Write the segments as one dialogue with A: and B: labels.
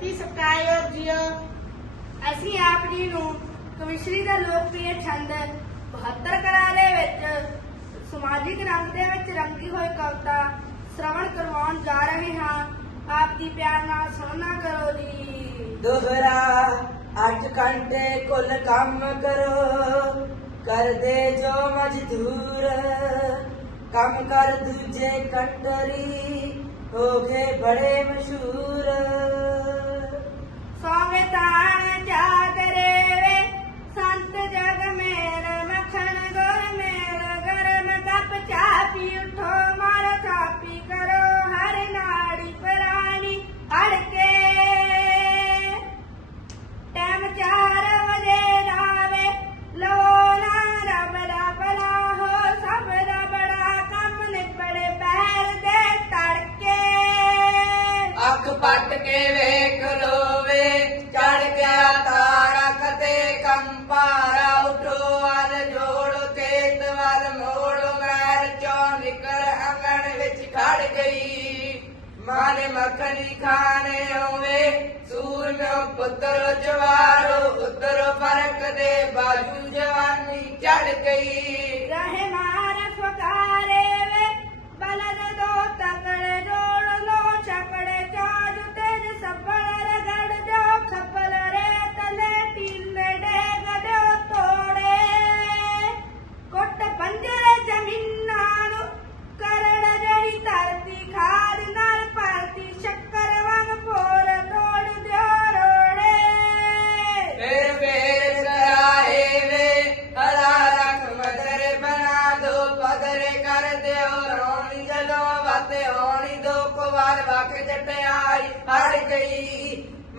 A: ਅਤੀ ਸਤਿਕਾਰਯੋਗ ਜੀਓ। ਅਸੀਂ ਆਪ ਜੀ ਨੂੰ ਕਵਿਸ਼ਰੀ ਦਾ ਲੋਕਪ੍ਰਿਯ ਛੰਦ 72 ਕਰਾਰੇ ਵਿੱਚ ਸਮਾਜਿਕ ਰੰਗ ਦੇ ਵਿੱਚ ਰੰਗੀ ਹੋਈ ਕਵਿਤਾ ਸ਼ਰਵਣ ਕਰਵਾਉਣ ਜਾ ਰਹੇ ਹਾਂ। ਆਪ ਦੀ ਪਿਆਰ ਨਾਲ ਸੁਣਨਾ ਕਰੋ ਜੀ।
B: ਦੁਹਰਾ ਅੱਠ ਘੰਟੇ ਕੁੱਲ ਕੰਮ ਕਰੋ। ਕਰਦੇ ਜੋ ਮਜ਼ਦੂਰ। ਕੰਮ ਕਰ ਦੂਜੇ ਕੰਟਰੀ, ਹੋ ਗਏ ਬੜੇ ਮਸ਼ਹੂਰ।
A: ਕੇ
B: ਵੇਖ ਲੋਵੇ ਚੜ ਗਿਆ ਤਾਰਾ ਕਤੇ ਕੰਪਾਰਾ। ਉਠੋ ਅਲ ਜੋੜ ਖੇਤ ਵੱਲ ਮੋੜੋ। ਮੈਰ ਚੋਂ ਨਿਕਲ ਅੰਗਣ ਵਿੱਚ ਖੜ ਗਈ। ਮਾਨੇ ਮੱਖਣੀ ਖਾਣੇ ਹੋਵੇ ਸੂਰਮਿਓ ਪੁੱਤਰ ਜਵਾਰੋ ਉਤਰ ਫ਼ਰਕ ਦੇ ਬਾਜੂ ਜਵਾਨੀ ਚੜ ਗਈ।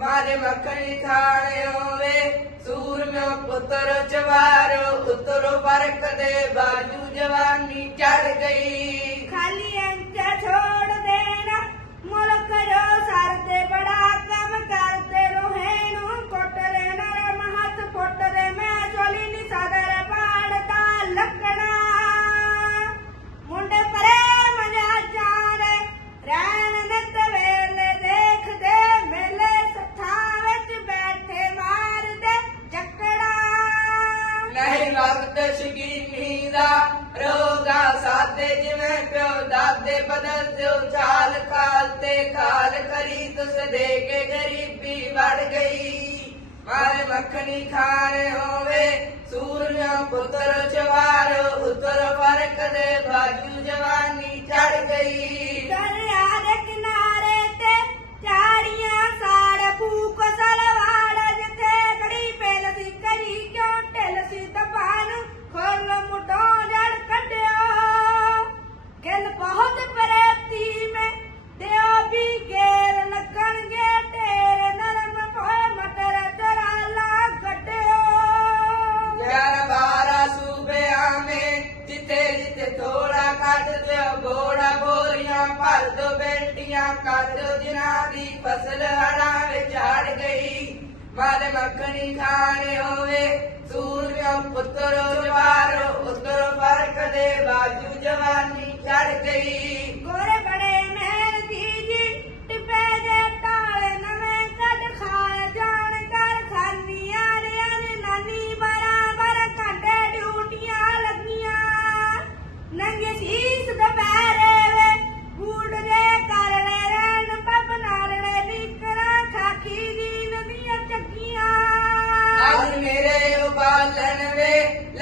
B: ਗਈ ਮਾਰੇ ਮੱਖਣੀ ਖਾਣੇ ਹੋਵੇ ਸੂਰਮਿਓ ਪੁੱਤਰ ਜਵਾਰੋ ਉਤਰ ਫ਼ਰਕ ਦੇ ਬਾਜੂ ਜਵਾਨੀ ਚੜ ਬਦਲ ਦਿਓ ਚਾਲ ਖਾਲ ਤੇ ਖਾਲ ਕਰੀ, ਤੁਸ ਦੇ ਕੇ ਗਰੀਬੀ ਵੜ ਗਈ। ਮਾਰੇ ਮੱਖਣੀ ਖਾਣੇ ਹੋਵੇ ਸੂਰਮਿਆ ਪੁੱਤਰ ਫਸਲ ਹੜਾਂ ਵਿੱਚ ਹੜ ਗਈ। ਮਨ ਮੱਖਣੀ ਖਾਣੇ ਹੋਵੇ ਸੂਰਮਿਆ ਪੁੱਤਰ ਜਵਾਰ, ਉਤਰ ਫ਼ਰਕ ਦੇ ਬਾਜੂ ਜਵਾਨੀ। ਚੜ ਗਈ
A: ਗੋਰੇ ਬੜੇ ਮਹਿਲ ਜੀ ਟਿੱਪੇ ਦੇ ਤਾਲੇ ਨਵੇਂ ਕੱਢ ਖਾ ਜਾਣ ਕਰ। ਖਾਨੀਆਂ ਰਿਆਂ ਨੇ ਨਾਨੀ ਬਰਾਬਰ ਘੰਟੇ ਡਿਊਟੀਆਂ ਲੱਗੀਆਂ। ਨੰਗੇ ਸੀਸ ਦੁਪਹਿਰੇ ਵੇ ਬੂੜ ਦੇ ਕਰਨੇ ਰਹਿਣ ਪੱਪ ਨਾਲੜੇ ਵਿਕਰਾ ਖਾਕੀ ਦੀ ਨਦੀਆਂ ਚੱਕੀਆਂ
B: ਅੱਜ ਮੇਰੇ ਉਬਾਲਣ ਵੇ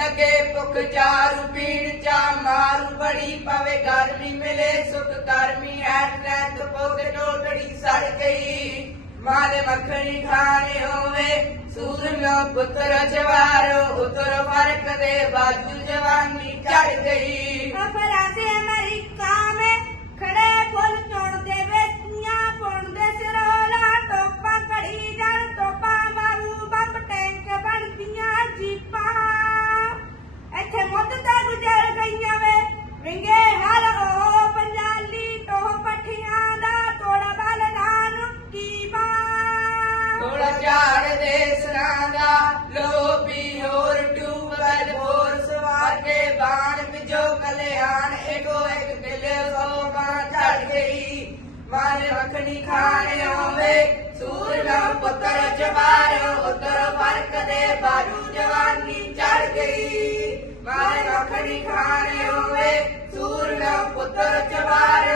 B: ਲੱਗੇ ਭੁੱਖ ਚਾਰੂ ਪੀਣ ਚਾ ਮਾਰੂ ਬੜੀ ਪਵੇ ਗਰਮੀ ਮਿਲੇ, ਸੁਖ ਕਰਮੀ ਐਟ ਨੈਟ ਪੋਤੇ ਟੋਟੜੀ ਸੜ ਗਈ। ਮਾਲੇ ਮੱਖਣੀ ਖਾਣੇ ਹੋਵੇ, ਸੂਰਮਿਓ ਪੁੱਤਰ ਜਵਾਰੋ, ਉਤਰ ਫ਼ਰਕ ਦੇ ਬਾਜੂ ਜਵਾਨੀ ਚੜ ਗਈ। ઠાણ્યો વે સૂરનો પુત્ર જવાયો ઉતરો ફરક દે બારુ જવાની ચડ ગઈ મારે રખડી ખાણ્યો વે સૂરનો પુત્ર જવાયો